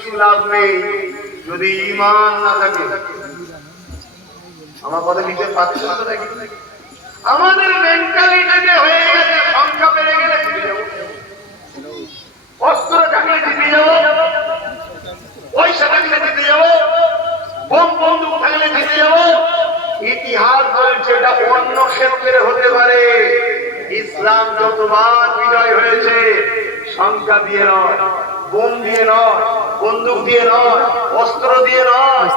কিচ্ছু লাভ নেই, যদি ইমান না থাকে আমার কথা নিচে পাচ্ছে না? আমাদের মেন্টালিটিতে হয়ে গেছে, সংখ্যা বেড়ে গেলে। অস্ত্র থাকলে জিতে যাব, পয়সা থাকলে জিতে যাব, বোম বন্দুক থাকলে জিতে যাব ইতিহাস বলছে এটা অন্য ক্ষেত্রে হতে পারে ইসলাম যতবার বিজয় হয়েছে, সংখ্যা দিয়ে নয়, বোম দিয়ে নয় বন্দুক দিয়ে নয় অস্ত্র দিয়ে নয়।